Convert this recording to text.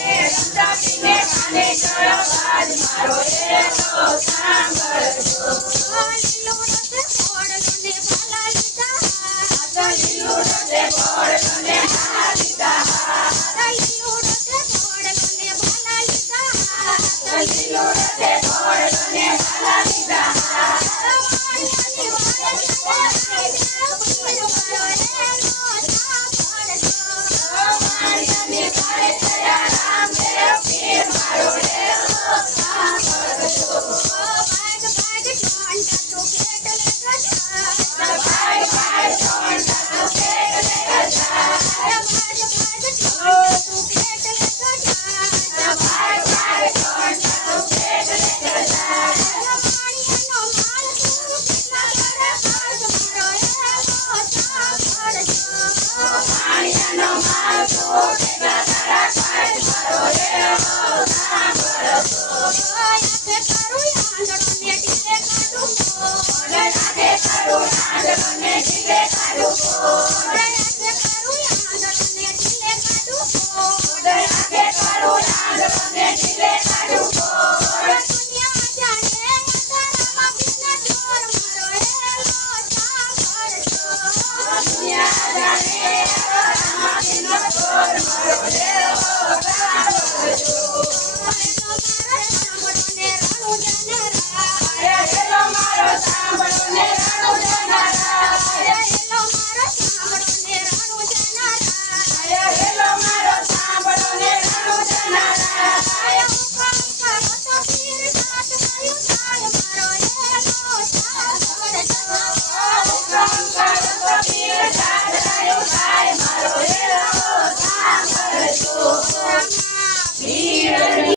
stuck here.